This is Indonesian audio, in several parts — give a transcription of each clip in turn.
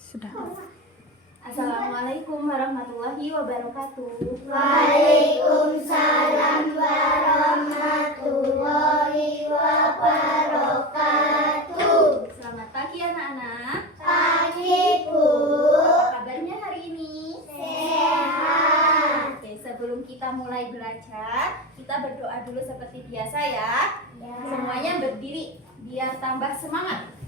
Sudah. Assalamualaikum warahmatullahi wabarakatuh. Waalaikumsalam warahmatullahi wabarakatuh. Selamat pagi anak-anak. Pagi, Bu. Apa kabarnya hari ini? Sehat. Oke, sebelum kita mulai belajar, kita berdoa dulu seperti biasa ya. Semuanya berdiri biar tambah semangat.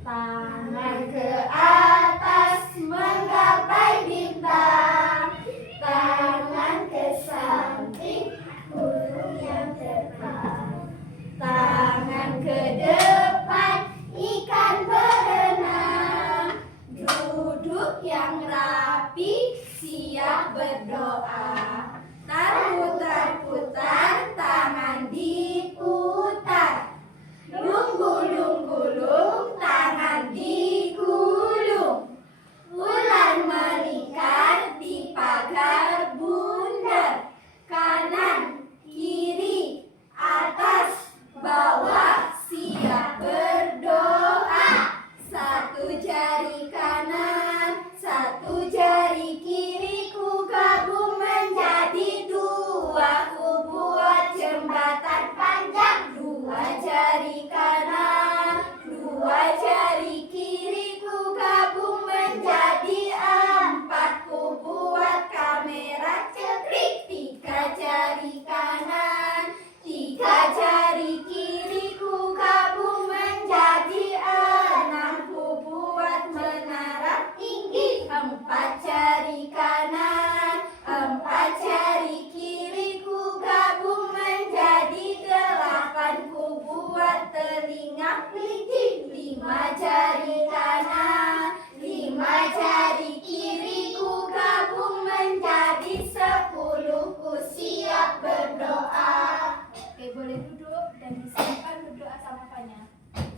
Tangan ke atas menggapai bintang, tangan ke samping burung yang terbang, tangan ke depan ikan berenang, duduk yang rapi siap berdoa, putar-putar tangan diputar, gulung-gulung tangan digulung, ular melingkar di pagar bundar, kanan, kiri, atas, bawah siap berdoa, satu jari kanan, satu jari kiri ku gabung menjadi dua, ku buat jembatan panjang, dua jari kanan, dua jari kiri ku gabung menjadi empat, ku buat kamera cekrik, tiga jari kanan, tiga jari kiri ku gabung menjadi enam, ku buat menara tinggi, empat jari kanan, empat jari kiri ku gabung menjadi delapan, ku buat telinga kelinci, lima jari kanan, lima jari kiri ku gabung menjadi sepuluh, ku siap berdoa. Oke, boleh duduk dan disiapkan berdoa sama Fanya.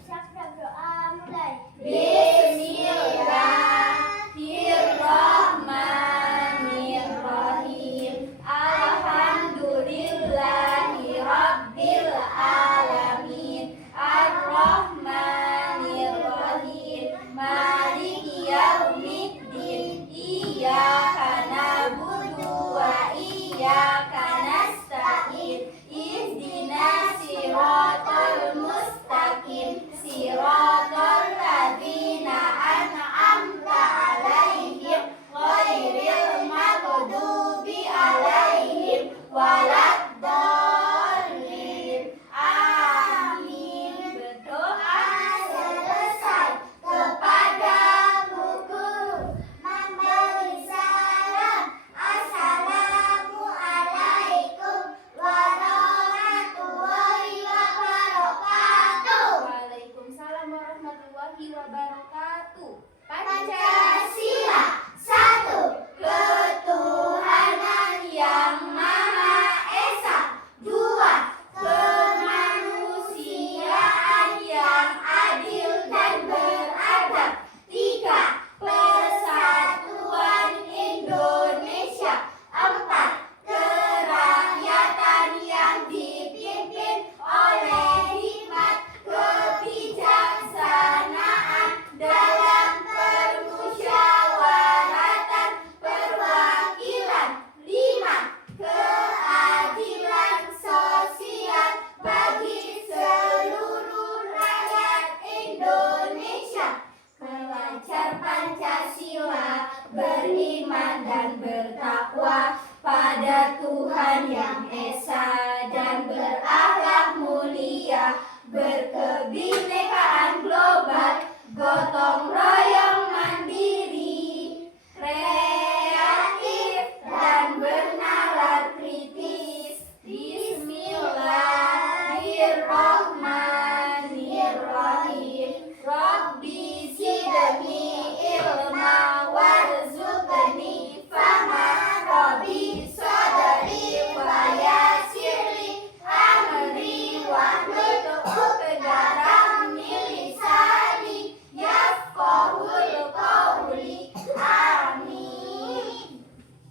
Siap berdoa, mulai. Bismillahirrahmanirrahim. Alhamdulillahi rabbil alamin. Ar-Rahmanirrahim. Maliki yaumiddin. Iyyaka na'budu wa iyyaka nasta'in. Ihdinas siratal mustaqim. Siratal ladzina an'amta 'alaihim ghairil maghdubi 'alaihim waladdallin. Amin. Berdoa Selesai kepadamu guru memberi salam. Assalamualaikum warahmatullahi wabarakatuh. Waalaikumsalam warahmatullahi wabarakatuh. Pancasila, satu ketuhanan yang Maha Esa, dua kemanusiaan yang adil dan beradab, tiga persatuan Indonesia, empat kerakyatan yang dipimpin oleh hikmat kebijaksanaan dalam permusyawaratan perwakilan, lima keadilan sosial bagi seluruh rakyat Indonesia, belajar Pancasila, beriman dan bertakwa pada Tuhan Yang Esa dan berakhlak mulia, berkebinekaan global, gotong royong mandiri, kreatif dan bernalar kritis. Bismillahirrahmanirrahim. Rabbi zidni ilma warzuqni fahma, Rabbi sadri wa yassirli amri wahlul 'uqdatam min lisani yafqahul qawli. Amin.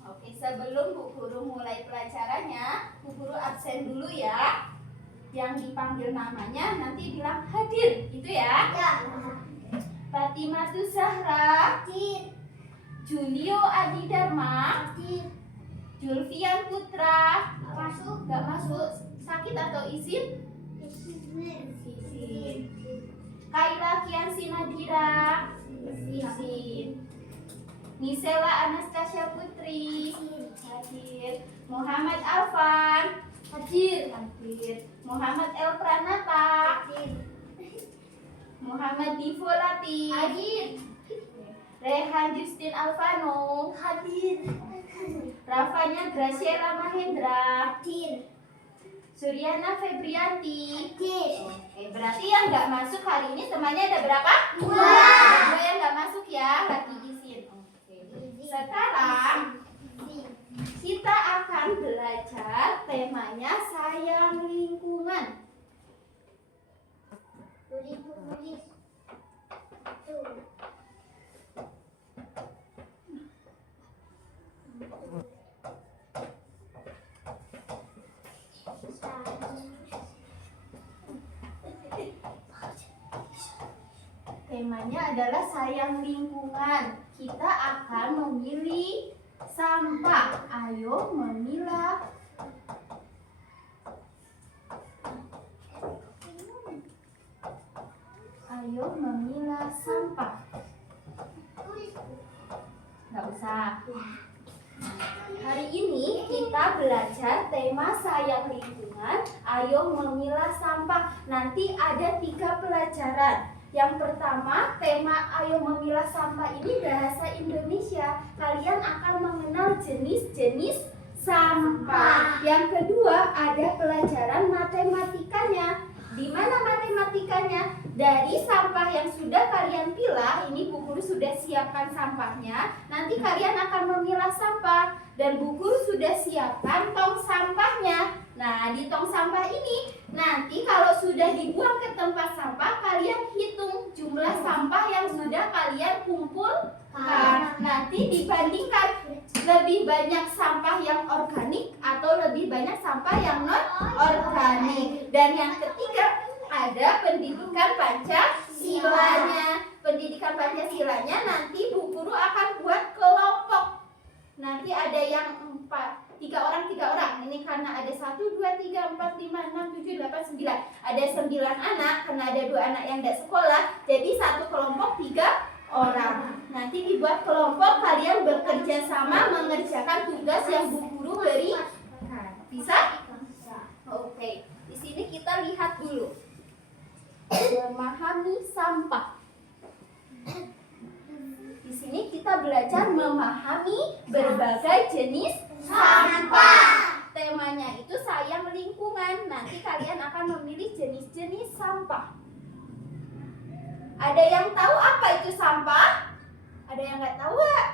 Oke, sebelum Bu Guru mulai pelajarannya, Bu Guru absen dulu ya. Yang dipanggil namanya nanti bilang hadir, gitu ya. Ya. Sulfinatus Zahra, Julio Adi Dharma, Julfian Putra. Masuk. Gak masuk. Sakit atau izin? Izin. Kaila Kiansi Nadira, izin. Misela Anastasia Putri, hadir. Muhammad Alvan, hadir. Muhammad El Pranata, Muhammad Divo Latif, hadir. Rehan Justin Alvano, hadir. Rafanya Graciela Mahendra, hadir. Suryana Febrianti, hadir. Oke, berarti yang nggak masuk hari ini temannya ada berapa? 2. Dua yang nggak masuk ya, lagi izin. Oke. Sekarang kita akan belajar temanya sayang lingkungan. Temanya adalah sayang lingkungan. Kita akan memilih sampah. Ayo memilah. Ayo memilah sampah. Nggak usah. Hari ini kita belajar tema sayang lingkungan. Ayo memilah sampah. Nanti ada 3 pelajaran. Yang pertama, tema ayo memilah sampah ini bahasa Indonesia. Kalian akan mengenal jenis-jenis sampah. Yang kedua, ada pelajaran matematikanya. Di mana matematikanya? Dari sampah yang sudah kalian pilah, ini Bu Guru sudah siapkan sampahnya. Nanti kalian akan memilah sampah dan Bu Guru sudah siapkan tong sampahnya. Nah, di tong sampah ini nanti kalau sudah dibuang ke tempat sampah, kalian hitung jumlah sampah yang sudah kalian kumpulkan. Nanti dibandingkan lebih banyak sampah yang organik atau lebih banyak sampah yang non organik. Dan yang ketiga, ada pendidikan Pancasilanya. Pendidikan Pancasilanya nanti Bu Guru akan buat kelompok. Nanti ada yang 3 orang. Ini karena ada 1, 2, 3, 4, 5, 6, 7, 8, 9. Ada 9 anak, karena ada 2 anak yang tidak sekolah. Jadi satu kelompok 3 orang. Nanti dibuat kelompok, kalian bekerja sama mengerjakan tugas yang Bu Guru beri. Bisa? Oke. Di sini kita lihat dulu. Memahami sampah. Di sini kita belajar memahami berbagai jenis sampah. Temanya itu sayang lingkungan. Nanti kalian akan memilih jenis-jenis sampah. Ada yang tahu apa itu sampah? Ada yang nggak tahu nggak?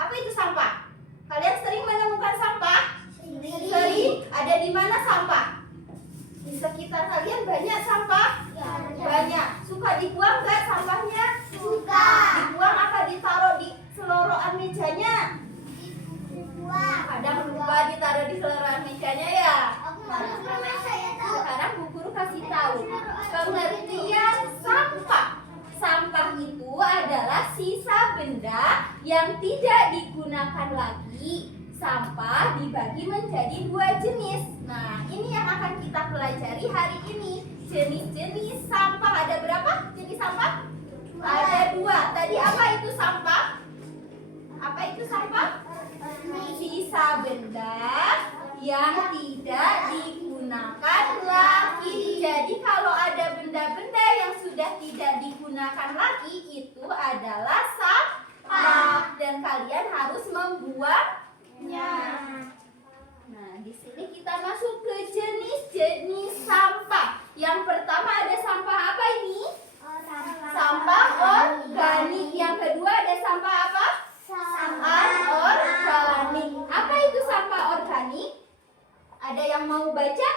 Apa itu sampah? Kalian sering menemukan sampah? Sering. Ada di mana sampah? Di sekitar kalian banyak sampah? Banyak. Suka dibuang nggak sampahnya? Suka. Dibuang apa ditaruh di seloroan mejanya? Kadang lupa ditaruh di seloroan mejanya ya. Sekarang Bu Guru kasih tahu pengertian sampah. Sampah itu adalah sisa benda yang tidak digunakan lagi. Sampah dibagi menjadi 2 jenis. Nah, ini yang akan kita pelajari hari ini. Jenis-jenis sampah. Ada berapa jenis sampah? Ada 2. Tadi apa itu sampah? Apa itu sampah? Sisa benda yang tidak digunakan lagi. Jadi kalau ada benda-benda yang sudah tidak digunakan lagi, itu adalah sampah dan kalian harus membuangnya. Nah, di sini kita masuk ke jenis-jenis sampah. Yang pertama ada sampah apa ini? Sampah organik. Yang kedua ada sampah apa? Anorganik. Apa itu sampah organik? Ada yang mau baca?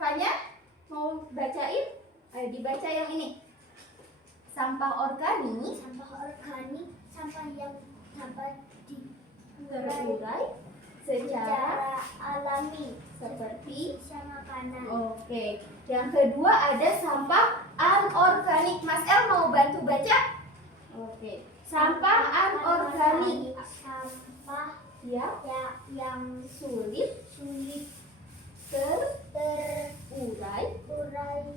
Fanya? Mau bacain? Ayo dibaca yang ini. Sampah organik. Sampah yang dapat terurai secara alami seperti makanan. Oke. Yang kedua ada sampah anorganik. Mas El mau bantu baca? Sampah anorganik. Sampah Ya, yang sulit terurai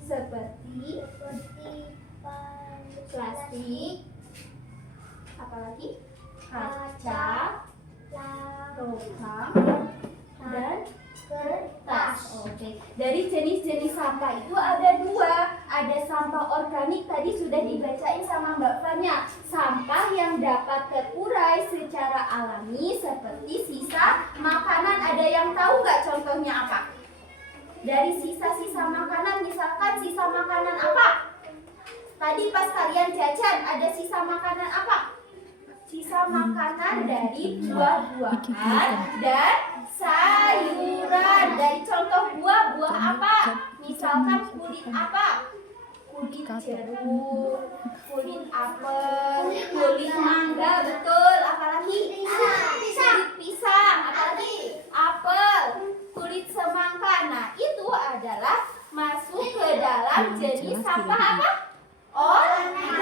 seperti plastik, apalagi kaca, logam, dan kertas. Oke. Dari jenis-jenis sampah itu ada dua. Ada sampah organik, tadi sudah dibacain sama Mbak Fanya. Sampah yang dapat terurai secara alami seperti sisa makanan. Ada yang tahu nggak contohnya apa? Dari sisa-sisa makanan, misalkan sisa makanan apa? Tadi pas kalian jajan, ada sisa makanan apa? Sisa makanan dari buah-buahan dan sayuran. Dari contoh buah apa? Misalkan kulit apa? Kulit jeruk, kulit apel, kulit mangga, betul. Apalagi? Kulit pisang, apalagi? Apel, kulit semangka. Nah, itu adalah masuk ke dalam jenis sampah apa? Organik.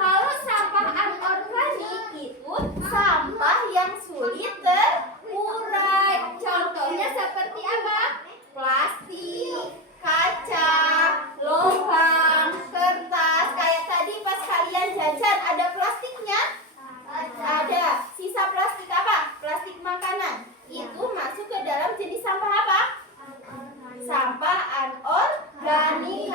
Kalau sampah anorganik itu sampah yang sulit terurai. Contohnya seperti apa? Plastik, kaca, logam, kertas. Kayak tadi pas kalian jajan ada plastiknya? Ada. Sisa plastik apa? Plastik makanan. Itu masuk ke dalam jenis sampah apa? Sampah anorganik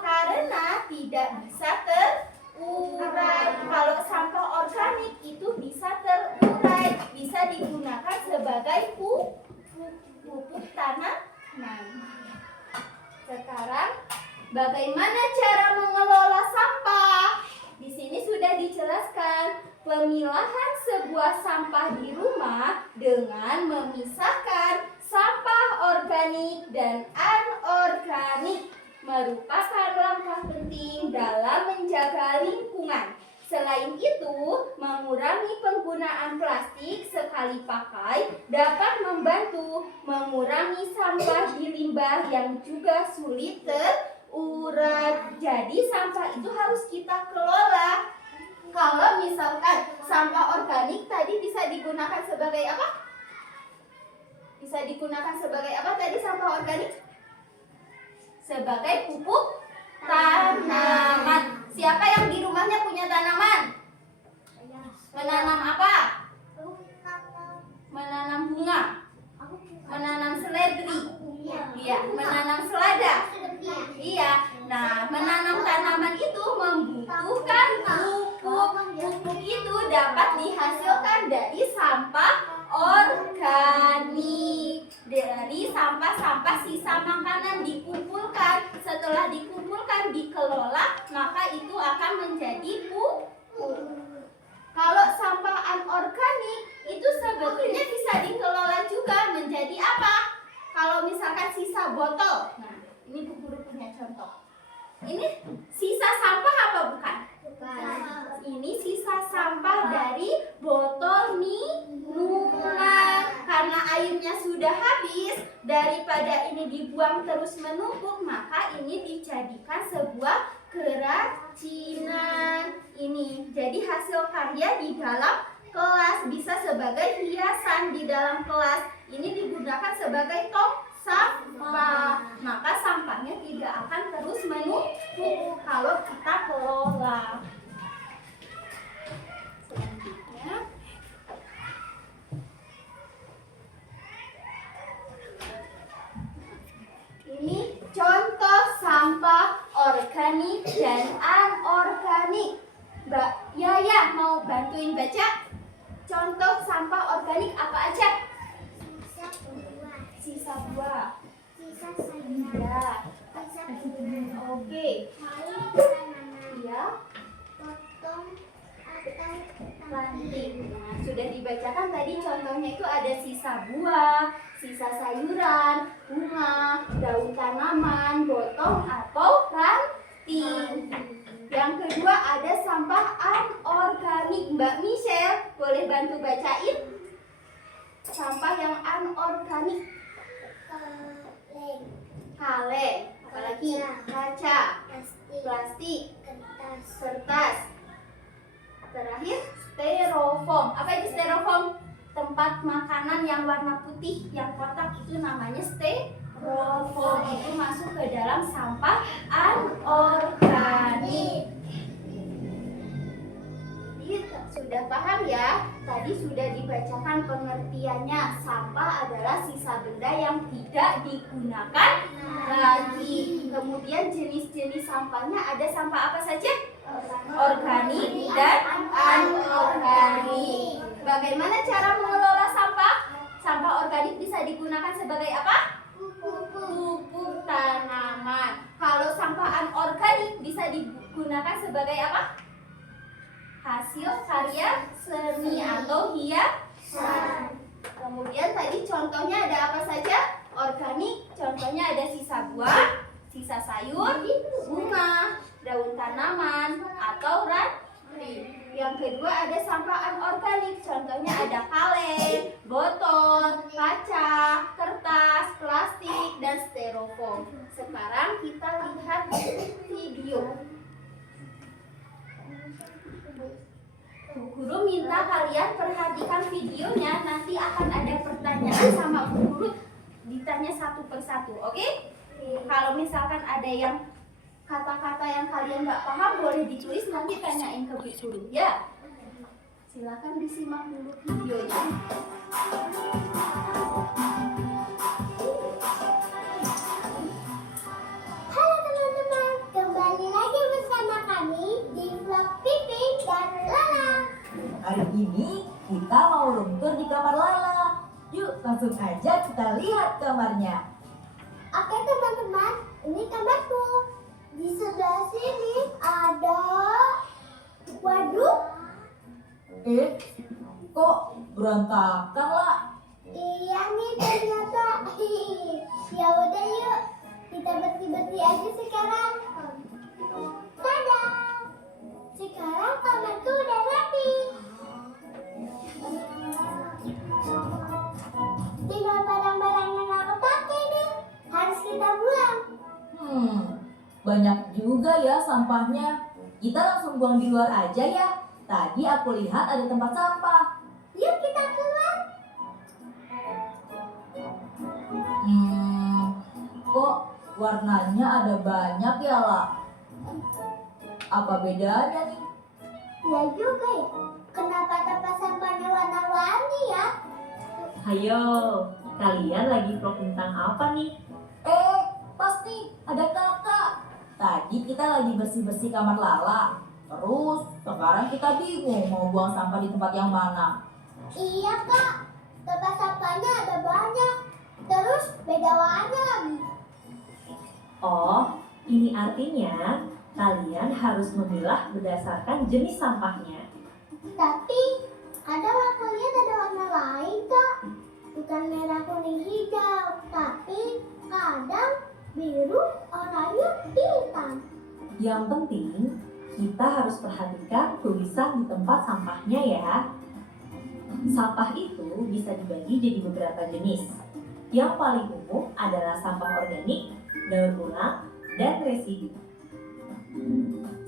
karena tidak bisa terurai. Kalau sampah organik itu bisa terurai, bisa digunakan sebagai pupuk tanaman. Sekarang bagaimana cara mengelola sampah? Di sini sudah dijelaskan pemilahan sebuah sampah di rumah dengan memisahkan sampah organik dan anorganik merupakan langkah penting dalam menjaga lingkungan. Selain itu, mengurangi penggunaan plastik sekali pakai dapat membantu mengurangi sampah di limbah yang juga sulit terurai. Jadi sampah itu harus kita kelola. Kalau misalkan sampah organik tadi bisa digunakan sebagai apa? Bisa digunakan sebagai apa tadi sampah organik? Sebagai pupuk tanaman. Siapa yang di rumahnya punya tanaman? Menanam apa? Menanam bunga. Menanam seledri. Iya, menanam selada. Iya. Nah, menanam tanaman itu membutuhkan pupuk. Pupuk itu dapat dihasilkan dari sampah organik. Dari sampah-sampah sisa makanan dikumpulkan. Setelah dikumpulkan, dikelola, maka itu akan menjadi pupuk. Kalau sampah anorganik itu sebetulnya bisa dikelola juga menjadi apa? Kalau misalkan sisa botol. Nah, ini Bu Guru punya contoh. Ini sisa sampah apa bukan? Bukan. Ini sisa sampah dari botol minuman. Karena airnya sudah habis, daripada ini dibuang terus menumpuk, maka ini dijadikan sebuah kerajinan. Ini jadi hasil karya di dalam kelas, bisa sebagai hiasan di dalam kelas. Ini digunakan sebagai tong sampah. Maka sampahnya tidak akan terus menumpuk kalau kita kelola. Selanjutnya, ini contoh sampah organik dan anorganik. Mbak Yaya mau bantuin baca? Contoh sampah organik apa aja? Sisa buah. Sisa sayuran. Ya. Sisa sayuran. Oke. Ya. Potong atau Planting. Nah, sudah dibacakan tadi contohnya itu ada sisa buah, sisa sayuran, bunga, daun tanaman, botol atau ranting. Yang kedua ada sampah anorganik. Mbak Michelle, boleh bantu bacain? Sampah yang anorganik. Kaleng, apalagi kaca, plastik, kertas. Terakhir, styrofoam. Apa itu styrofoam? Tempat makanan yang warna putih, yang kotak itu namanya styrofoam. Itu masuk ke dalam sampah anorganik. Sudah paham ya? Tadi sudah dibacakan pengertiannya. Sampah adalah sisa benda yang tidak digunakan lagi. Kemudian jenis-jenis sampahnya ada sampah apa saja? Organik dan anorganik. Bagaimana cara mengelola sampah? Sampah organik bisa digunakan sebagai apa? Pupuk tanaman. Kalau sampah anorganik bisa digunakan sebagai apa? Hasil karya seni atau hiasan. Kemudian tadi contohnya ada apa saja? Organik, contohnya ada sisa buah, sisa sayur, bunga, daun tanaman, atau ranting. Yang kedua ada sampah anorganik, contohnya ada kaleng, botol, kaca, kertas, plastik, dan styrofoam. Sekarang kita lihat video. Bu Guru minta kalian perhatikan videonya, nanti akan ada pertanyaan sama Bu Guru, ditanya satu persatu, oke? Kalau misalkan ada yang kata-kata yang kalian nggak paham, boleh ditulis, nanti tanyain ke Bu Guru, ya? Silakan disimak dulu videonya. Halo teman-teman, kembali lagi bersama kami di vlog Piping dan Lala. Hari ini kita mau room tour di kamar Lala. Yuk langsung aja kita lihat kamarnya. Oke teman-teman, ini kamarku. Di sebelah sini ada waduk. Kok berantakan lah? Iya nih ternyata. Ya udah yuk, kita bersih-bersih aja sekarang. Tada! Sekarang kamarku udah rapi. Tinggal barang-barang yang aku pakai nih, harus kita buang. Banyak juga ya sampahnya. Kita langsung buang di luar aja ya. Tadi aku lihat ada tempat sampah. Yuk kita keluar. Kok warnanya ada banyak ya lah? Apa bedanya nih? Ya juga ya, kenapa tempat sampahnya warna-warni ya? Hayo, kalian lagi vlog tentang apa nih? Pasti ada kakak. Tadi kita lagi bersih-bersih kamar Lala. Terus sekarang kita bingung mau buang sampah di tempat yang mana. Iya kak, tempat sampahnya ada banyak. Terus beda warna lagi. Oh, ini artinya kalian harus memilah berdasarkan jenis sampahnya. Tapi ada aku lihat ada warna lain kak. Bukan merah kuning hijau, tapi kadang biru, oranye, hitam. Yang penting, kita harus perhatikan tulisan di tempat sampahnya ya. Sampah itu bisa dibagi jadi beberapa jenis. Yang paling umum adalah sampah organik, daur ulang, dan residu.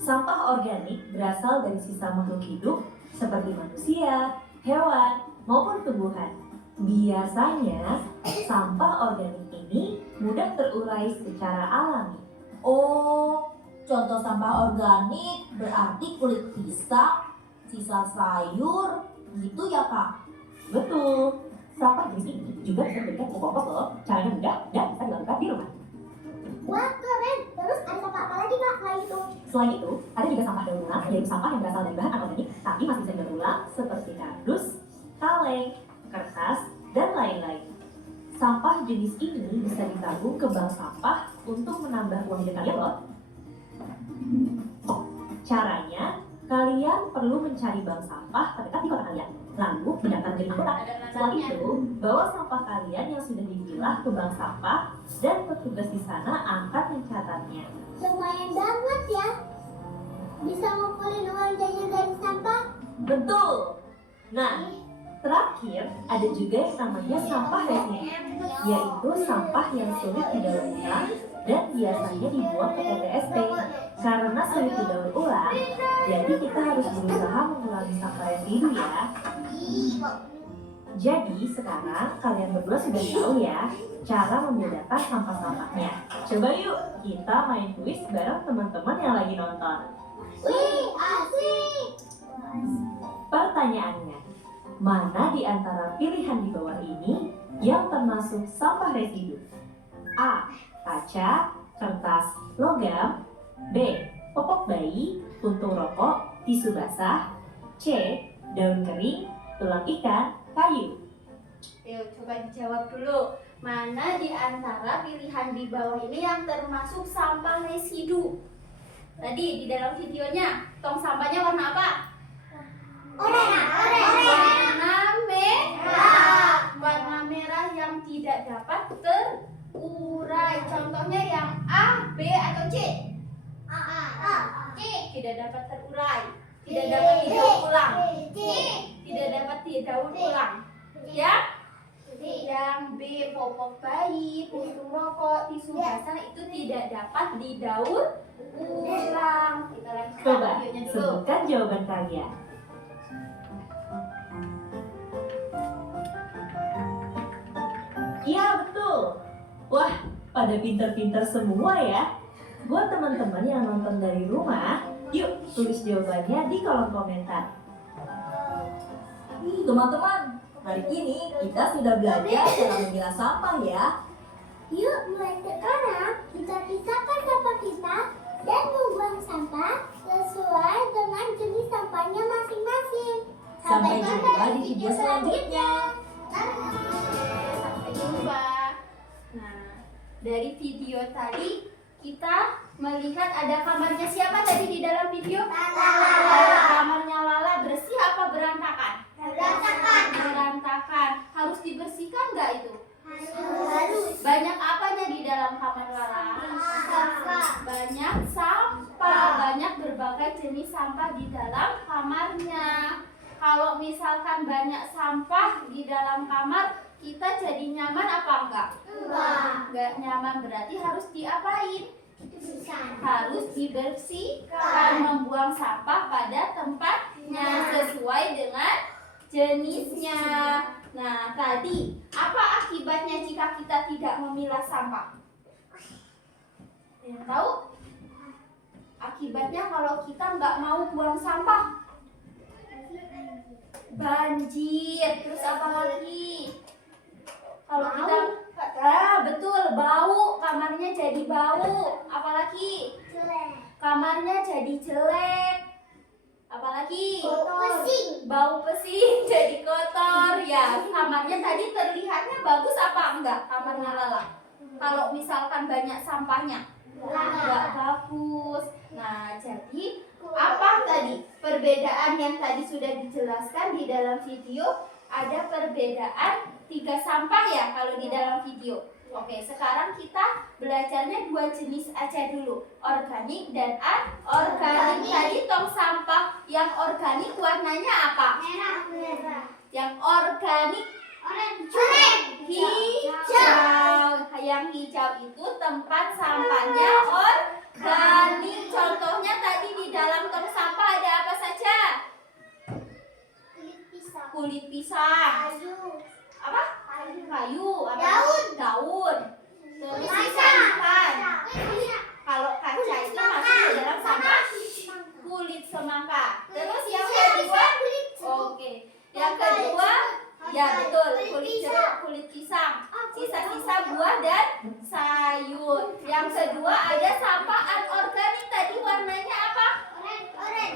Sampah organik berasal dari sisa makhluk hidup seperti manusia, hewan, maupun tumbuhan. Biasanya, sampah organik ini mudah terurai secara alami. Oh, contoh sampah organik berarti kulit pisang, sisa sayur, gitu ya kak? Betul, sampah jenis ini juga bisa dijadikan pupuk kompos loh. Caranya mudah dan bisa dilakukan di rumah. Wah keren, terus ada sampah apa lagi kak selain itu? Selain itu, ada juga sampah daur ulang, yaitu sampah yang berasal dari bahan anorganik tapi masih bisa didaur ulang seperti kardus, kaleng, kertas, dan lain-lain. Sampah jenis ini bisa ditabung ke bank sampah untuk menambah uang jajan kalian loh. Caranya, kalian perlu mencari bank sampah terdekat di kota kalian, lalu mendaftar jadi anggota. Setelah itu, bawa sampah kalian yang sudah dipilah ke bank sampah dan petugas di sana akan mencatatnya. Lumayan banget ya. Bisa ngumpulin uang jajan dari sampah. Betul. Nah, terakhir ada juga yang namanya sampah residu, yaitu sampah yang sulit didaur ulang dan biasanya dibuang ke TPST. Karena sulit didaur ulang, Jadi kita harus berusaha mengurangi sampah residu ya. Jadi sekarang kalian berdua sudah tahu ya cara membedakan sampah-sampahnya. Coba yuk kita main kuis bareng teman-teman yang lagi nonton. Wih, asik. Pertanyaannya, mana di antara pilihan di bawah ini yang termasuk sampah residu? A. Kaca, kertas, logam. B. Popok bayi, puntung rokok, tisu basah. C. Daun kering, tulang ikan, kayu. Yuk, coba dijawab dulu. Mana di antara pilihan di bawah ini yang termasuk sampah residu? Tadi di dalam videonya, tong sampahnya warna apa? Warna merah. Warna merah yang tidak dapat terurai. Contohnya yang A, B, atau C? Tidak dapat terurai. Tidak dapat didaur ulang. Tidak dapat didaur ulang. Ya? Yang B, popok bayi, puntung rokok, tisu basah itu tidak dapat didaur ulang. Kita lanjutkan Coba videonya dulu. sebutkan jawaban kalian. Iya betul. Wah, pada pinter-pinter semua ya. Buat teman-teman yang nonton dari rumah, yuk tulis jawabannya di kolom komentar. Teman-teman, hari ini kita sudah belajar cara memilah sampah ya. Yuk mulai sekarang kita pisahkan sampah kita dan membuang sampah sesuai dengan jenis sampahnya masing-masing. Sampai jumpa di video selanjutnya. Sampai jumpa. Nah, dari video tadi kita melihat ada kamarnya siapa tadi di dalam video? Kamarnya Lala bersih apa berantakan? Berantakan. Harus dibersihkan nggak itu? Harus. Banyak apanya di dalam kamar Lala? Banyak sampah. Banyak berbagai jenis sampah di dalam kamarnya. Kalau misalkan banyak sampah di dalam kamar, kita jadi nyaman apa enggak? Enggak nyaman, berarti harus diapain? Harus dibersihkan, membuang sampah pada tempatnya sesuai dengan jenisnya. Nah, tadi apa akibatnya jika kita tidak memilah sampah? Yang tahu? Akibatnya kalau kita nggak mau buang sampah, banjir. Terus apa lagi? Kalau kita betul, bau, kamarnya jadi bau. Apalagi? Kamarnya jadi jelek. Apalagi? Bau pesing, jadi kotor. Ya, kamarnya tadi terlihatnya bagus apa enggak kamarnya Lala? Kalau misalkan banyak sampahnya, enggak bagus. Nah, jadi apa tadi perbedaan yang tadi sudah dijelaskan di dalam video? Ada perbedaan 3 sampah ya kalau di dalam video. Oke, sekarang kita belajarnya 2 jenis aja dulu, organik dan anorganik. Tadi tong sampah yang organik warnanya apa? Merah. Yang organik hijau. Yang hijau itu tempat sampahnya organik. Contohnya tadi di dalam tong sampah ada apa saja? Kulit pisang. Apa? Kayu. Apa? Daun. Terus ikan. Kalau kaca itu masuk ke dalam sampah kulit semangka. Terus yang kedua, oke. Yang kedua, ya betul, kulit jeruk, kulit pisang. Sisa-sisa buah dan sayur. Yang kedua ada sampah anorganik. Tadi warnanya apa?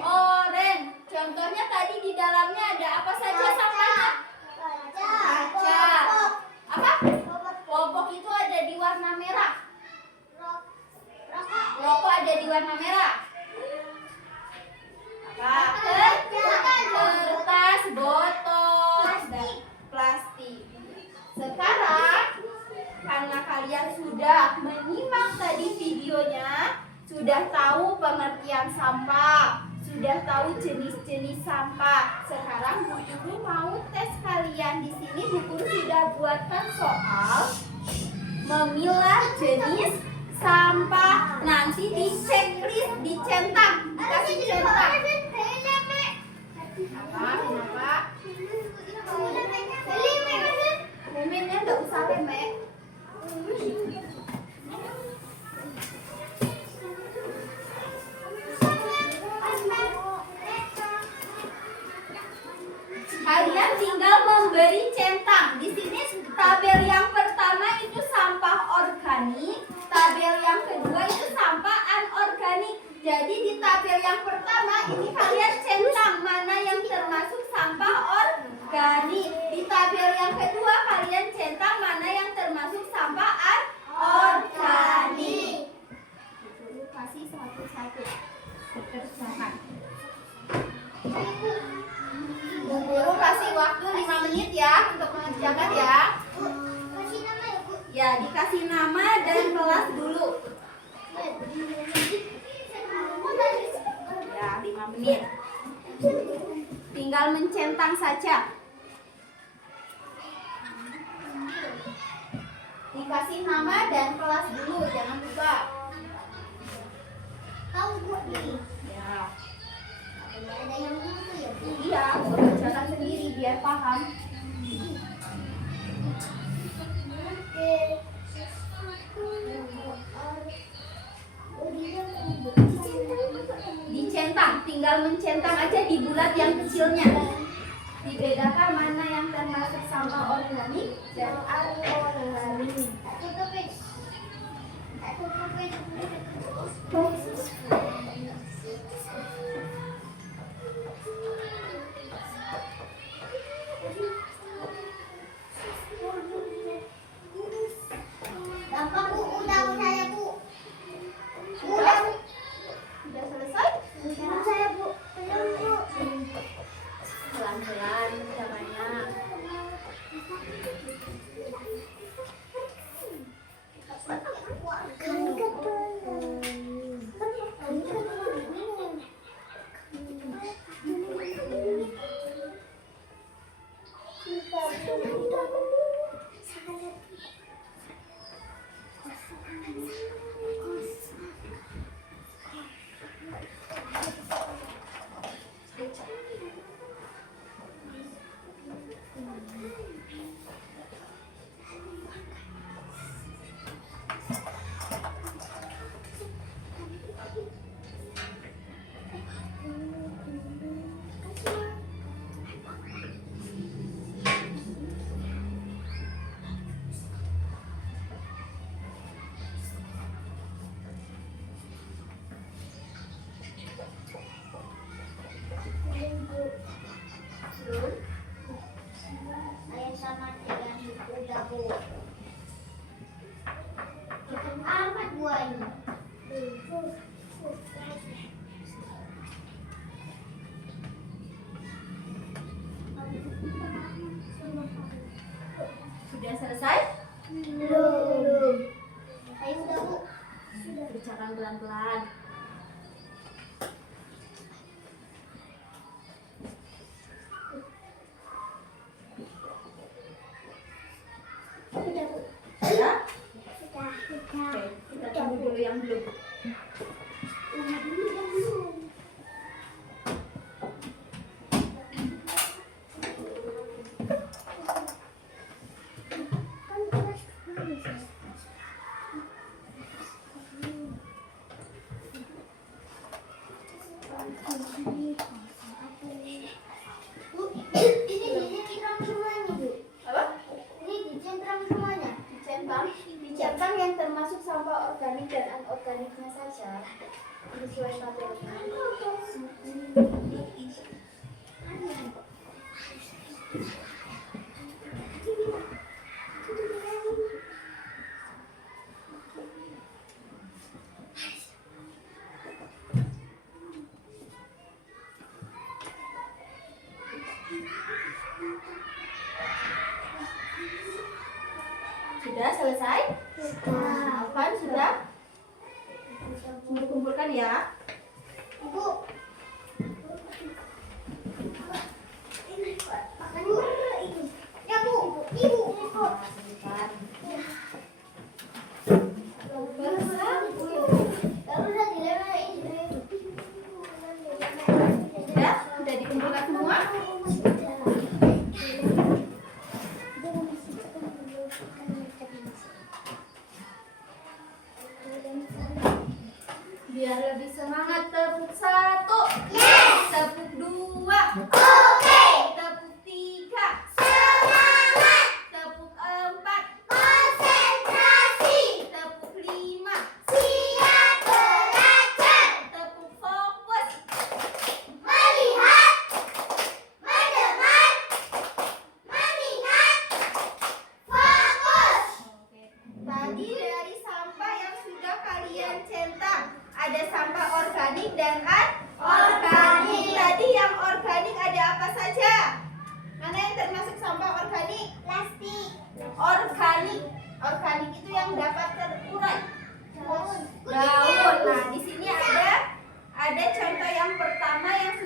Oranye. Contohnya tadi di dalamnya ada apa saja sampahnya? Kaca. Apa? Popok itu ada di warna merah. Rokok ada di warna merah. Apa? Kertas, botol, dan plastik. Sekarang karena kalian sudah menyimak tadi videonya, sudah tahu pengertian sampah, sudah tahu jenis-jenis sampah. Sekarang Bu Guru mau tes kalian. Di sini Bu Guru sudah buatkan soal memilah jenis sampah. Nanti di checklist, dicetak, dikasih cetak. dari centang. Di sini tabel yang pertama itu sampah organik, tabel yang kedua itu sampah anorganik. Jadi di tabel yang pertama ini kalian centang mana yang termasuk sampah organik. Di tabel yang kedua kalian centang mana yang termasuk sampah anorganik. Kasih satu-satu. Kerjakan. Guru kasih waktu 5 menit ya untuk mengerjakan ya. Kasih nama ya, Bu. Ya, dikasih nama dan kelas dulu. Ya, 5 menit. Tinggal mencentang saja. Dikasih nama dan kelas dulu, jangan lupa. Tahu Bu nih. Ya. Ada yang dulu ya, Bu. Iya, kerjakan sendiri biar paham. Dicentang, tinggal mencentang aja di bulat yang kecilnya. Dibedakan mana yang termasuk sampah organik dan anorganik. Tutupin. Gampang Bu, udah saya Bu. Udah Sudah selesai? udah saya Bu. Belum Bu. Pelan-pelan caranya. Ayam sama yang udah Bu. Cepet amat buahnya. Sudah selesai? Belum. Ayo udah Bu. Kerjakan pelan-pelan. Udah Bu. Ya? Sudah. Oke, kita tunggu dulu yang belum. Udah dulu yang belum. Kan kelas dulu. Bu, ini dicentang semuanya Bu. Apa? Ini dicentang semuanya. Dicentang yang termasuk sampah organik dan anorganiknya saja. Sesuai tabelnya. Sudah selesai? Alvan sudah? Kumpulkan ya. Bu. Makan Bu. Ya Bu. Ibu. Sebentar. Sudah dikumpulkan semua? Biar lebih semangat, tepuk 1. Tepuk 2. Tepuk 3.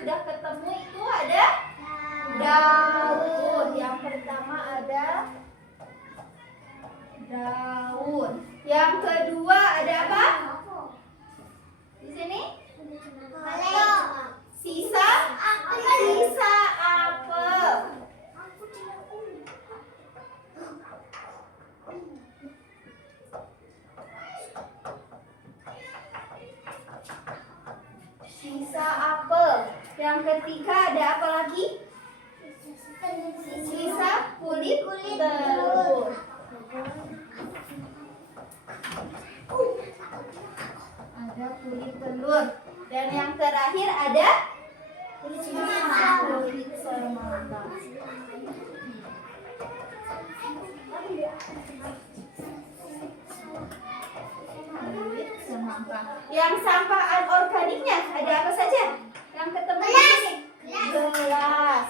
sudah ketemu itu ada daun. Yang pertama ada daun. Yang kedua ada apa? Di sini? Sisa apel. Sisa apel. Yang ketiga ada apa lagi? Sisa kulit telur. Ada kulit telur. Dan yang terakhir ada sisa kulit semangka. Kulit semangka. Yang sampah anorganiknya ada apa saja? Yang ketemu di sini. Gelas.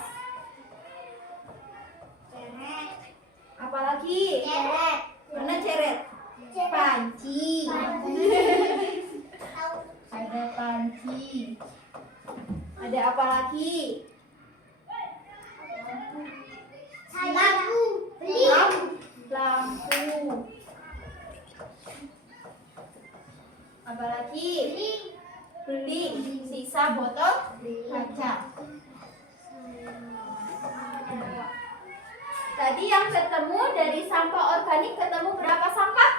Apalagi? Mana ceret? Panci. Ada panci. Ada apa lagi? Lampu. Apa lagi? Beling. Sisa botol kaca. Tadi yang ketemu dari sampah organik ketemu berapa sampah?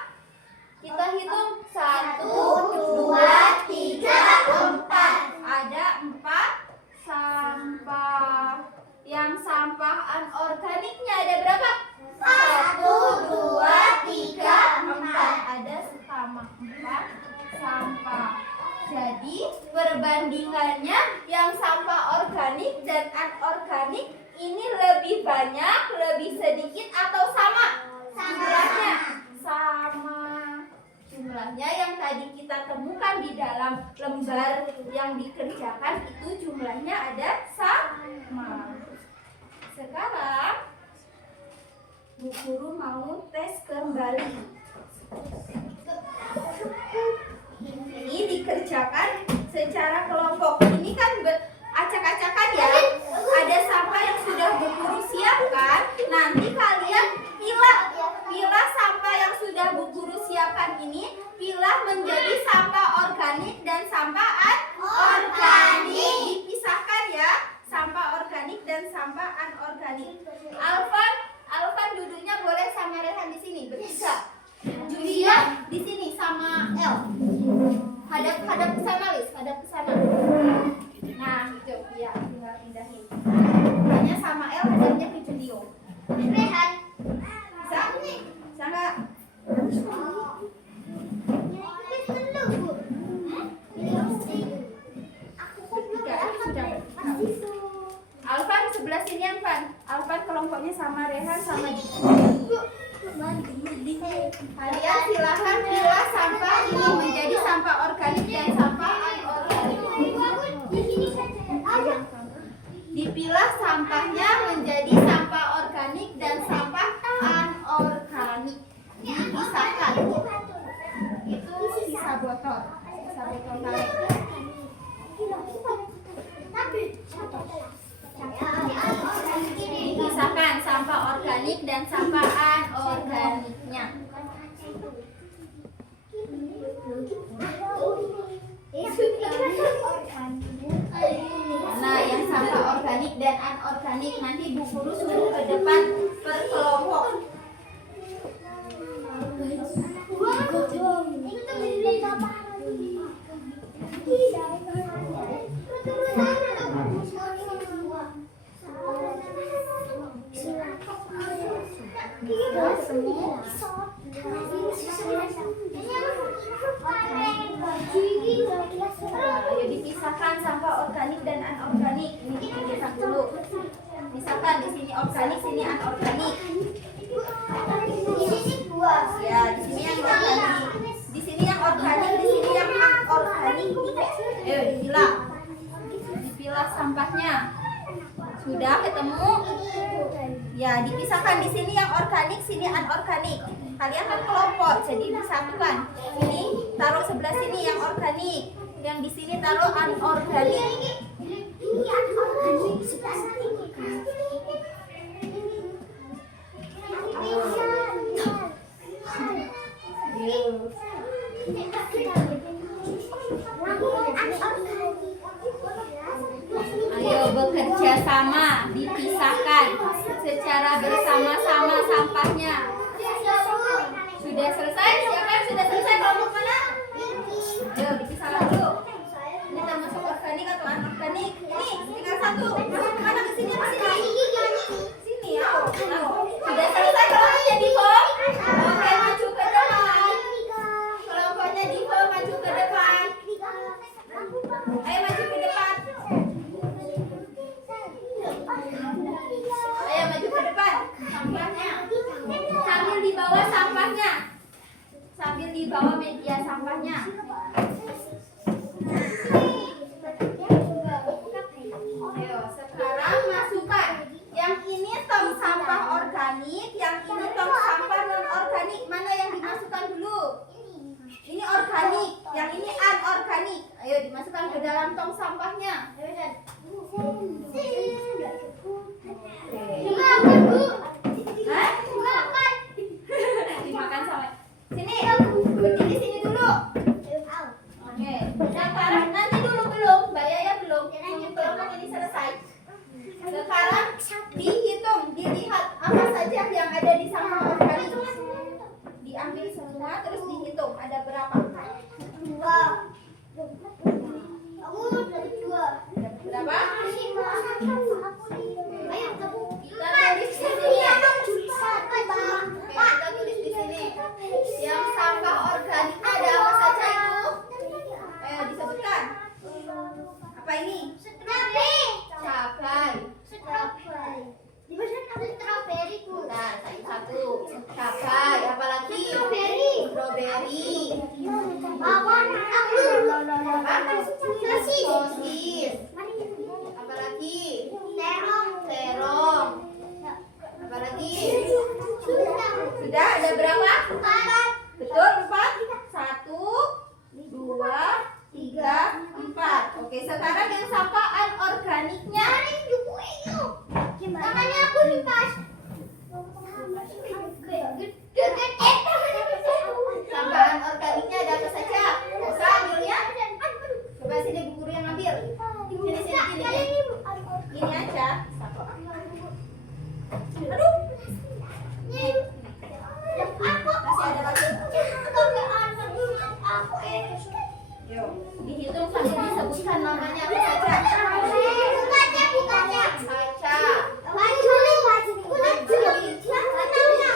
Kita hitung 1, 2, 3, 4. Ada 4 sampah. Yang sampah anorganiknya ada berapa? 1, 2, 3, 4. Ada sama 4 sampah. Jadi perbandingannya yang sampah organik dan anorganik ini lebih banyak, lebih sedikit atau sama? Jumlahnya sama. Jumlahnya yang tadi kita temukan di dalam lembar yang dikerjakan itu jumlahnya ada sama. Sekarang Bu Guru mau tes kembali. Ini dikerjakan secara kelompok. Ini kan acak-acakan ya. Ada sampah yang sudah Bu Guru siapkan. Nanti kalian pilah sampah yang sudah Bu Guru siapkan ini, pilah menjadi sampah organik dan sampah anorganik. Dipisahkan ya, sampah organik dan sampah anorganik. Alvan duduknya boleh sama Rehan di sini bertiga. Julia di sini sama El. Hadap ke sana, Wis. Hadap ke sana. Nah, itu ya, tinggal pindahin. Hanya sama El hadapnya ke Julio. Rehan. Bisa? Bisa enggak? Alvan sebelah sini, Alvan kelompoknya sama Rehan sama kalian silahkan pilah sampah ini menjadi sampah organik dan sampah anorganik. Dipilah sampahnya menjadi sampah organik dan sampah anorganik. Dipisahkan. Itu sisa botol karet. Dipisahkan sampah organik dan sampah anorganiknya. Nah, yang sampah organik dan anorganik nanti Bu Guru suruh ke depan per kelompok. Ayo dipisahkan sampah organik dan anorganik. Ini dipisahkan dulu. Pisahkan di sini organik, sini anorganik. Ya, di sini yang organik. Di sini yang organik, di sini yang anorganik. Ayo dipilah. Dipilah sampahnya. Sudah ketemu? Ya, dipisahkan di sini yang organik, sini anorganik. Kalian kan kelompok, jadi disatukan. Ini taruh sebelah sini yang organik, yang di sini taruh anorganik. bersama-sama dipisahkan secara bersama-sama sampahnya. Sudah selesai? Siapa yang sudah selesai? Kelompok mana? Ayo dipisahkan dulu. Ini termasuk organik atau anorganik? Ini tinggal satu. Masuk kemana? Ke sini, ke sini. Sini ya. Sudah selesai kelompoknya Divo? Oke, maju ke depan. Kelompoknya Divo maju ke depan. Ayo maju ke depan. Ayo maju ke depan. Sampahnya. Sambil dibawa sampahnya. Sambil dibawa media sampahnya. Ayo, sekarang masukkan. Yang ini tong sampah organik, yang ini tong sampah non organik. Mana yang dimasukkan dulu? Ini organik, yang ini anorganik. Ayo dimasukkan ke dalam tong sampahnya. Hah? Dimakan sama. Sini, berdiri sini dulu. Oke, sekarang nanti dulu belum, Mbak Yaya belum. Kelompok ini selesai. Sekarang dihitung, dilihat apa saja yang ada di sampah organik. Diambil semua terus dihitung ada berapa. Berapa? Kita tulis di sini. Oke, kita tulis di sini. Yang sampah organik ada apa saja itu? Ayo disebutkan. Apa ini? Cabai. Nah, satu. Cabai, apalagi? Strawberry. Sosis. Apalagi? Terong. Apalagi? Sudah ada berapa? Betul, 4. 1, 2, 3, 4. Oke, sekarang yang sampah anorganiknya. Tangannya aku lipas. Sampah anorganiknya ada apa saja? Bisa ambil ya? Coba sini Bu Guru yang ambil. Sini. Ini aja. Aduh. Masih ada lagi? Yuk, dihitung sambil disebutkan namanya apa saja. Kaca.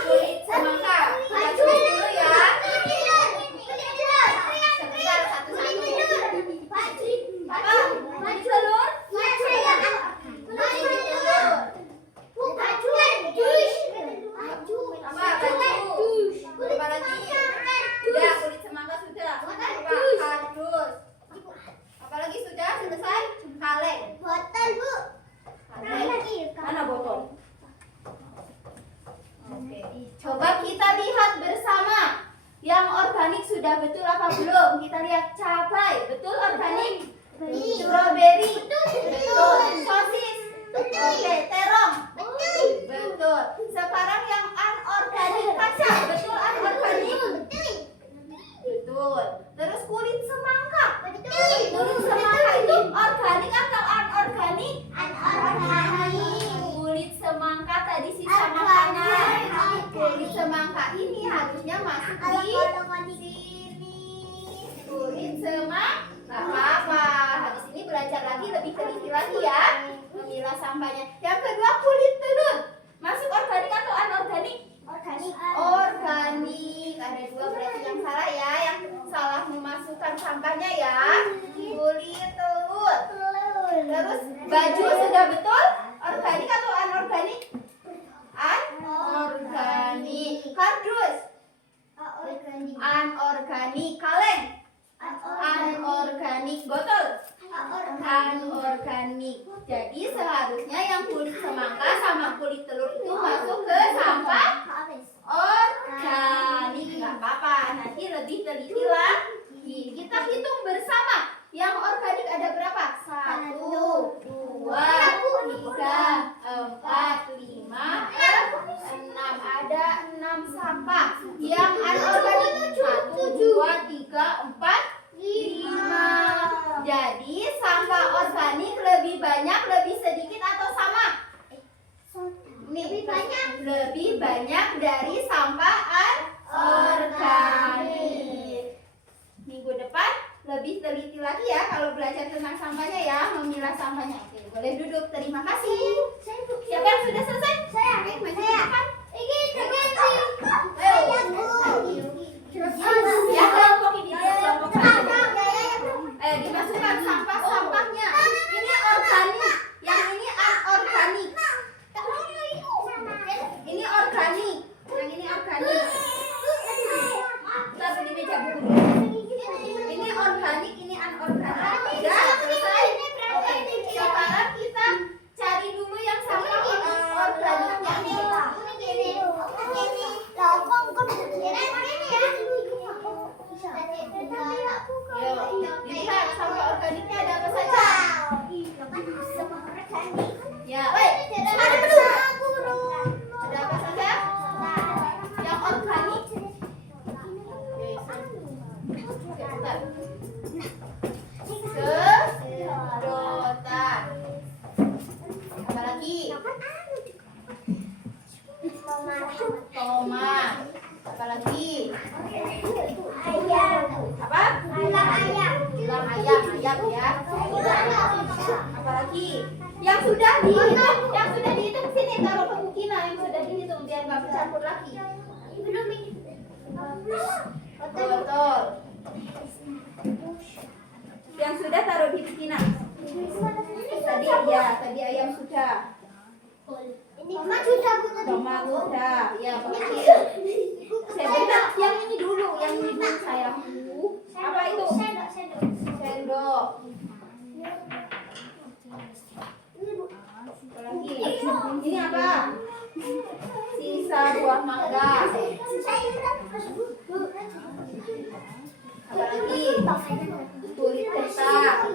Kulit semangka. Kita tulis dulu ya. Sebentar, satu-satu. Apa? Kulit telur? Apa? Baju. Apa lagi? Sudah, kulit semangka sudah. Apa? Kardus. Apalagi sudah selesai? Kaleng. Kaleng. Mana botol? Oke. Coba kita lihat bersama. Yang organik sudah betul apa belum? Kita lihat cabai. Betul organik? Strawberry. Betul. Sosis. Oke. Terong. Betul. Sekarang yang anorganik kaca. Betul anorganik? Betul. Terus kulit semangka. Kulit semangka itu organik atau anorganik? Kulit semangka tadi sisa makanan. Kulit semangka ini harusnya masuk di sini. Kulit semangka. Gak apa-apa. Habis ini belajar lagi lebih teliti lagi ya. Memilah sampahnya. Yang kedua kulit telur. Masuk organik atau anorganik? Organik. Ada dua berarti yang salah ya. Yang salah memasukkan sampahnya ya. Kulit telur. Terus baju sudah betul? Organik atau anorganik? Anorganik. Kardus? Anorganik. Kaleng? Anorganik. Botol? Anorganik. Jadi seharusnya yang kulit semangka sama kulit telur itu masuk ke sampah organik. Gak apa-apa, nanti lebih teliti lagi. Kita hitung bersama. Yang organik ada berapa? 1, 2, 3, 4, 5, 6. Ada 6 sampah. Yang anorganik 1, 2, 3, 4, 5. Jadi sampah organik lebih banyak, lebih sedikit atau Oke, boleh duduk. Terima kasih. Siapa yang sudah selesai? Saya. Oke, maju ke depan. Ini Ya, kelompok ini dia, kelompok satu. Dimasukkan sampah-sampahnya. Ini organik, yang ini anorganik. Ini organik, yang ini organik. Taruh di meja buku. Ini organik, ini anorganik. Ya, selesai. Oke, sekarang kita cari dulu yang sampah organiknya. Yuk, dilihat sampah organiknya ada apa saja. Ya, ada dulu. Ada apa saja? Yang organik. Sebentar. Sedotan. Apa lagi? Tomat. Apa lagi? Apa? Tulang ayam ya. Apa lagi? Yang sudah dihitung sini, taruh ke Mukina yang sudah dihitung biar nggak bercampur lagi. Botol. Yang sudah taruh di Mukina. Tadi ayam sudah. Tomat sudah. Ya, apalagi? Sebentar, yang ini dulu sayangku. Apa itu? Sendok. Apalagi? Ini apa? Sisa buah mangga. Apalagi? Kulit kentang.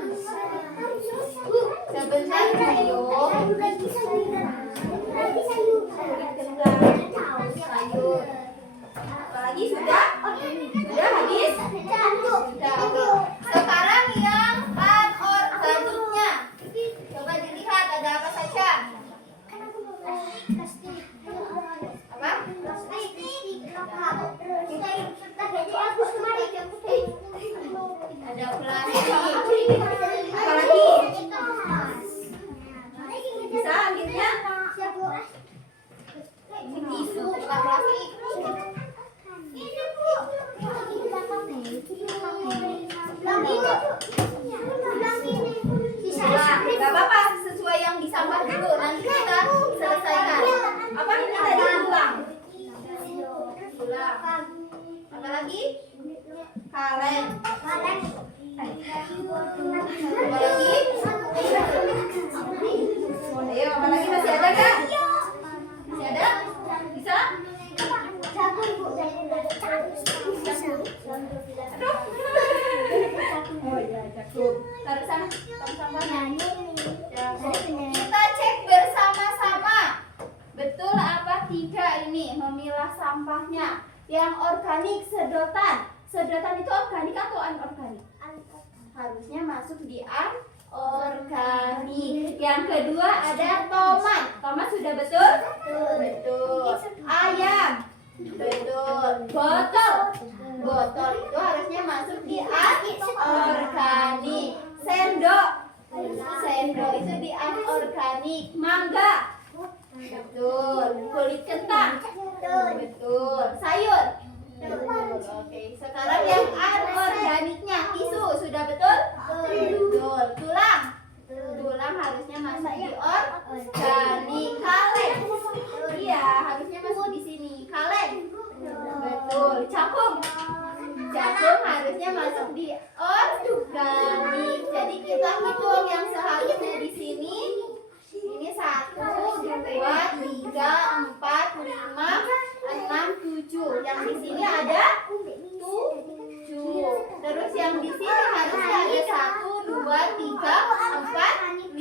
Sebentar, Rio. Kulit kentang. Sayur. Apalagi sudah? Sudah habis? Sudah. Sekarang yang anorganiknya. Coba dilihat ada apa saja. Apa? Ada plastik. Apalagi? Bisa ambilnya? Ini tisu, bukan plastik. Gak apa-apa, sesuai yang disampah dulu. Nanti kita selesaikan. Apa ini tadi? Tulang. Apa lagi? Kaleng. Apa lagi? Ayo, apa lagi? Masih ada gak? Masih ada? Bisa? Oh iya, jagung. Taruh sana, sampah-sampahnya. Kita cek bersama-sama. Betul apa tidak ini memilah sampahnya? Yang organik sedotan. Sedotan itu organik atau anorganik? Harusnya masuk di anorganik. Yang kedua ada tomat. Tomat sudah betul? Betul. Ayam. Betul. Botol. Botol itu harusnya masuk di anorganik. Sendok. Sendok itu di anorganik. Mangga. Betul. Kulit kentang. Betul. Sayur. Betul. Oke. Sekarang yang anorganiknya. Tisu sudah betul? Betul. Tulang. Tulang harusnya masuk di organik. Kaleng. Iya, harusnya masuk di sini. Kaleng. Betul. Cakung. Cakung harusnya masuk di organik. Jadi kita hitung yang seharusnya di sini. Ini 1, 2, 3, 4, 5, 6, 7. Yang di sini ada 7. Terus yang di sini harusnya ada 1, 2, 3, 4, 5.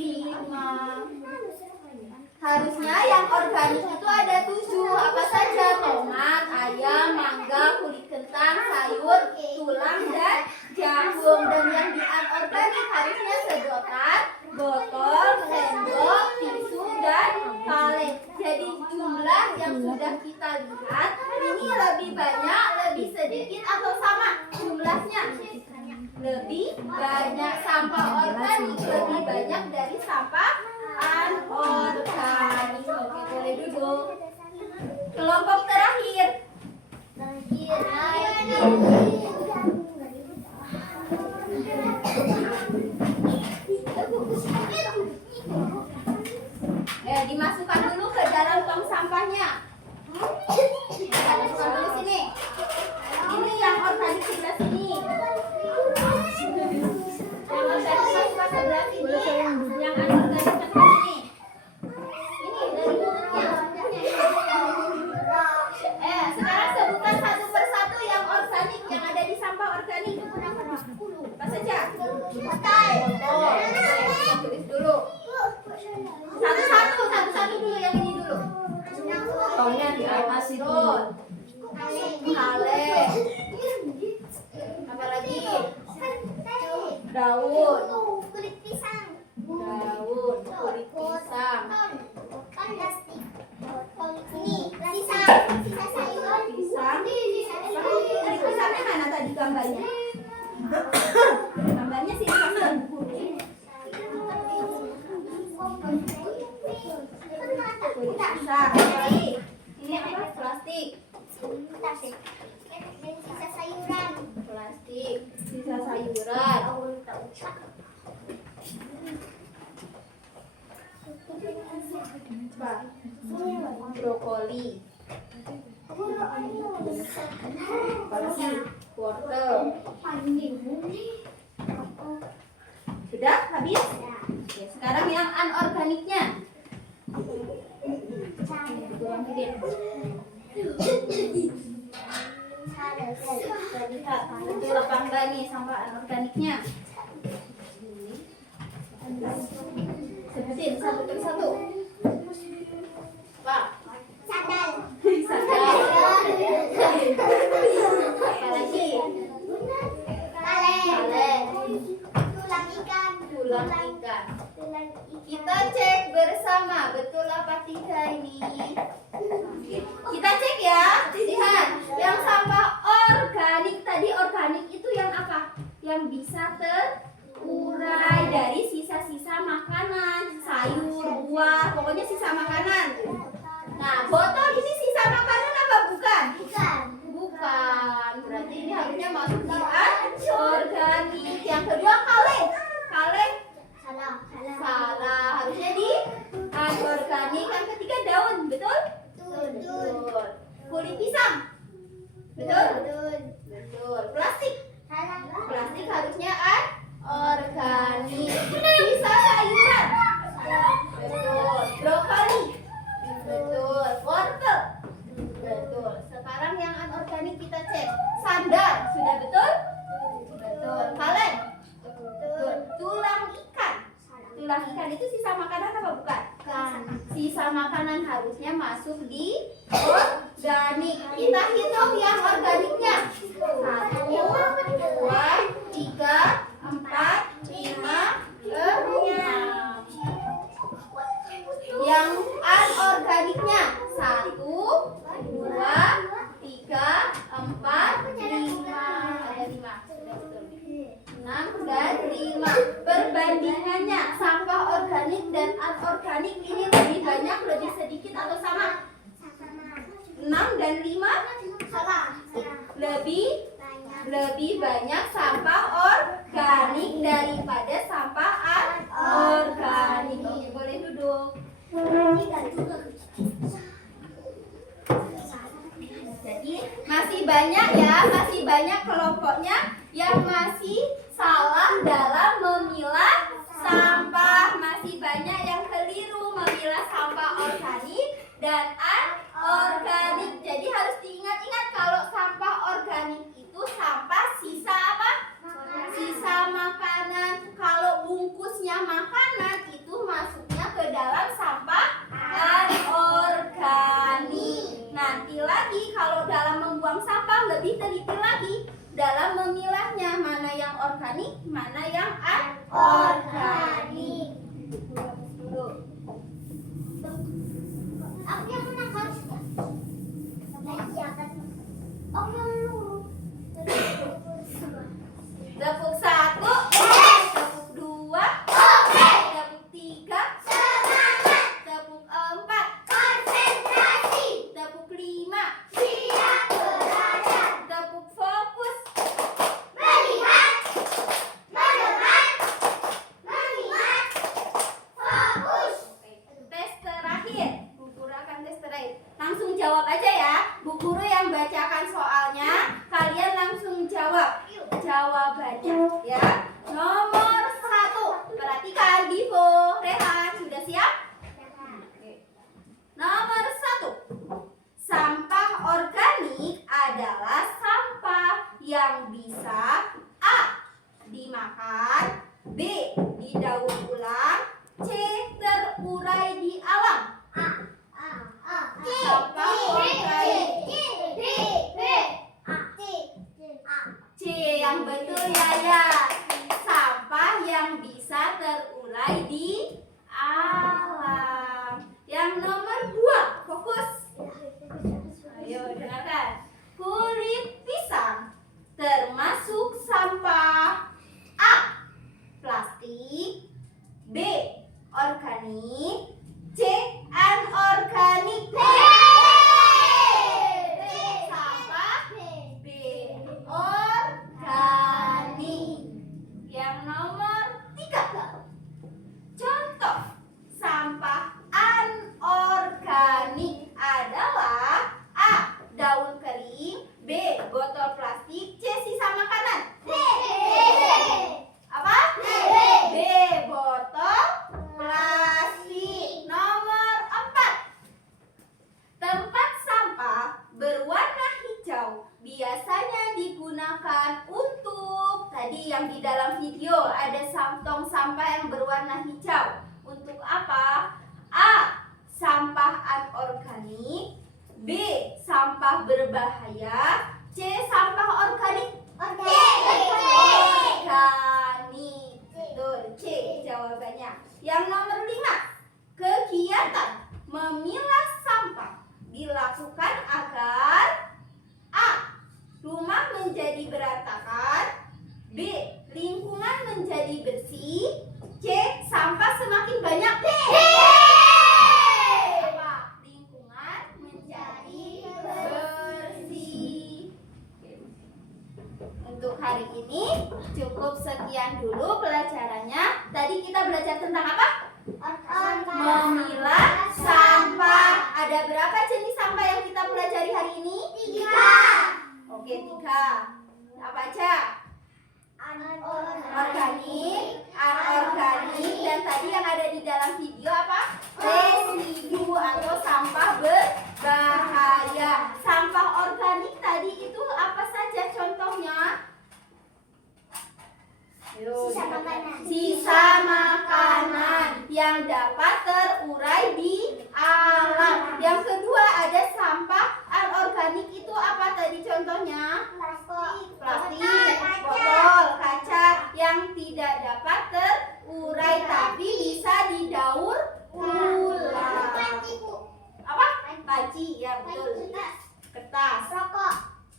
Harusnya yang organik itu ada 7. Apa saja? Tomat, ayam, mangga, kulit kentang, sayur, tulang, dan jagung. Dan yang di anorganik harusnya sedotan, botol, sendok, tisu, dan kaleng. Jadi jumlah yang sudah kita lihat ini lebih banyak, lebih sedikit, atau sama jumlahnya? Lebih banyak. Sampah organik lebih banyak dari sampah Dimasukkan dulu ke dalam tong sampahnya. Masukkan dulu sini. Ini yang organik sebelah sini. Yang organik masukkan sebelah sini. Yang anorganik masukkan sini. Ini dari mulutnya. Sekarang sebutkan satu persatu yang organik, yang ada di sampah organik. Apa saja? Botol. Tulis dulu. Satu-satu dulu, yang ini dulu. Tongnya di atas itu. Kale. Apa lagi? Daun. Kulit pisang. Kulit pisang. Ini sisa sayur. Pisang. Kulit pisangnya mana tadi gambarnya? Gambarnya sini kan buku. Kulit pisang. Apa lagi? Ini apa? Plastik. Sisa sayuran. Plastik. Sisa sayuran. Apa? Brokoli. Apalagi? Wortel. Sudah habis? Oke, sekarang yang anorganiknya. Tuang gede. Lihat, betul apa enggak nih sampah anorganiknya? Sebutin satu persatu. Apa? Sandal. Sandal. Apa lagi? Kaleng. Tulang ikan. Tulang ikan. Tulang ikan. Kita cek bersama, betul apa tidak ini? Kita cek ya. Lihat, yang sampah organik tadi, organik itu yang apa? Yang bisa terurai dari sisa-sisa makanan, sayur, buah, pokoknya sisa makanan. Nah, botol ini sisa makanan apa bukan? Bukan. Berarti ini harusnya masuk di anorganik. Yang kedua kaleng. Kaleng salah, harusnya di anorganik. Yang ketiga daun, betul? Betul. Kulit pisang, betul? Betul. Plastik harusnya anorganik. Sisa sayuran, betul. Brokoli, betul. Wortel, betul. Sekarang yang anorganik kita cek. Sandal, sudah betul? Betul. Kaleng, betul. Tulang ikan. Tulang ikan itu sisa makanan apa bukan? Sisa makanan harusnya masuk di organik. Kita hitung yang organiknya. 1, 2, 3, 4, 5, 6. Yang anorganiknya 1, 2, 3, 4, 5. Ada 5. 6 dan 5. Perbandingannya sampah organik dan anorganik ini lebih banyak, lebih sedikit atau sama? 6 dan 5? Lebih banyak sampah organik daripada sampah anorganik. Oke, boleh duduk. Jadi masih banyak ya, masih banyak kelompoknya yang masih salah dalam memilah sampah. Masih banyak yang keliru memilah sampah organik dan anorganik. Jadi harus diingat-ingat kalau sampah organik itu sampah sisa apa? Sisa makanan. Kalau bungkusnya makanan itu masuknya ke dalam sampah anorganik. Nanti lagi kalau dalam membuang sampah lebih teliti lagi dalam memilahnya, mana yang organik, mana yang anorganik. Aku yang menang harusnya. terurai di alam? Sampah organik. C yang betul ya. Sampah yang bisa terurai di alam. Yang nomor 2, fokus. Ayo dengarkan. Kulit pisang termasuk sampah A. Plastik, B. Organik, C. Anorganik. Sampah B. Organik. Yang nomor 3, contoh sampah anorganik adalah A. Daun kering, B. Botol plastik, C. Sisa makanan. Apa? B. Botol plastik. Nomor 4, tempat sampah berwarna hijau biasanya digunakan untuk, tadi yang di dalam video ada tong sampah yang berwarna hijau. Untuk apa? A. Sampah anorganik, B. Sampah berbahaya, C. Sampah organik. Organik. Betul, C jawabannya. Yang nomor 5, kegiatan memilah sampah dilakukan agar A. Rumah menjadi berantakan, B. Lingkungan menjadi bersih, C. Sampah semakin banyak. Apa? Lingkungan menjadi bersih. Untuk hari ini cukup sekian dulu pelajarannya. Tadi kita belajar tentang apa? Memilah sampah. Ada berapa jenis sampah yang kita pelajari hari ini? 3. Oke, 3. Apa aja? Organik, anorganik, dan tadi yang ada di dalam video apa? Residu atau sampah berbahaya. Sampah organik tadi itu apa saja contohnya? Sisa makanan yang dapat terurai di alam. Yang kedua ada sampah anorganik, itu apa tadi contohnya? Plastik, botol, kaca yang tidak dapat terurai tapi bisa didaur ulang. Apa? Panci, ya betul. Kertas.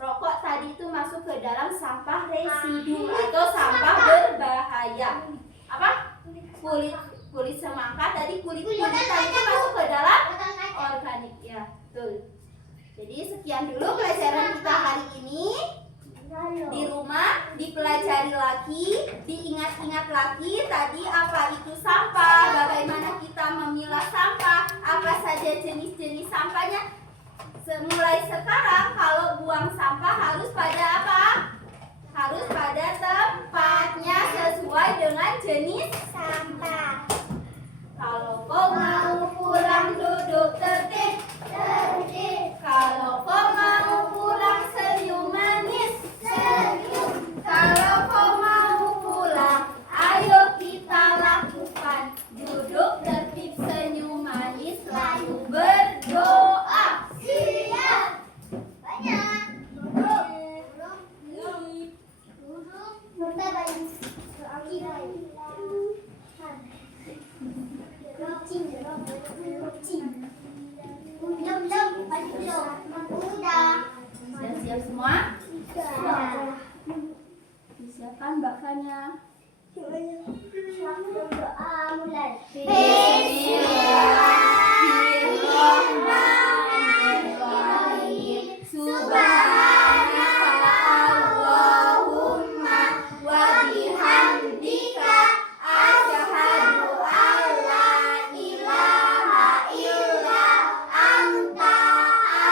Rokok tadi itu masuk ke dalam sampah residu atau sampah berbahaya. Apa? Kulit semangka tadi, kulit tadi itu masuk ke dalam organik, ya betul. Jadi sekian dulu pelajaran kita hari ini. Di rumah dipelajari lagi, diingat-ingat lagi tadi apa itu sampah, bagaimana kita memilah sampah, apa saja jenis-jenis sampahnya. Mulai sekarang kalau buang sampah harus pada apa? Harus pada tempatnya sesuai dengan jenis sampah. Kalau kau mau pulang duduk tertib, kalau kau mau pulang senyum manis, kalau kau mau pulang ayo kita lakukan duduk tertib senyum manis lalu berdoa. Siap. Banyak. Sudah siap semua? Disiapkan bakanya. Doa mulai. Bismillahirrahmanirrahim. Subhanaka Allahumma wa bihamdika asyhadu an la ilaha illa anta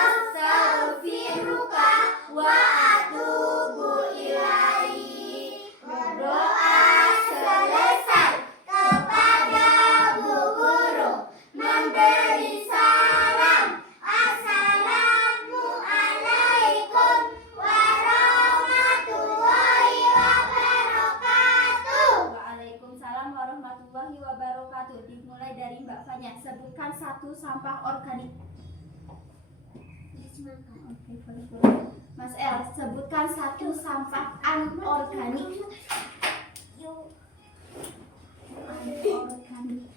astaghfiruka wa atubu ilaik. Berdoa selesai kepada Bu Guru. Mbak Fanya, sebutkan satu sampah organik. Oke, boleh. Mas El, sebutkan satu sampah anorganik. Anorganik.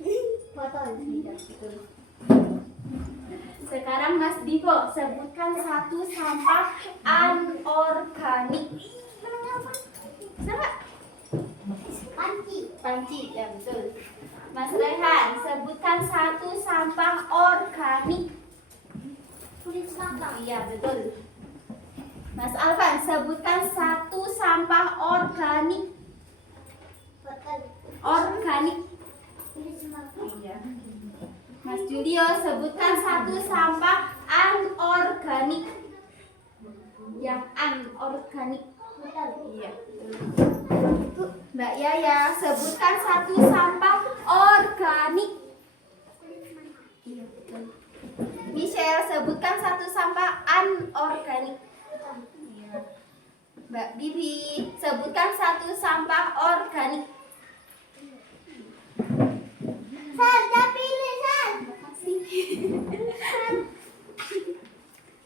Sekarang Mas Divo, sebutkan satu sampah anorganik. Siapa? Panci, ya betul. Mas Rehan, sebutkan satu sampah organik. Kulit semangka. Iya, betul. Mas Alvan, sebutkan satu sampah organik. Betul. Organik. Kulit semangka. Iya. Mas Julio, sebutkan satu sampah anorganik. Yang anorganik. Betul. Iya, betul. Mbak Yaya, sebutkan satu sampah organik. Iya, betul. Michelle, sebutkan satu sampah anorganik. Iya. Mbak Bibi, sebutkan satu sampah organik.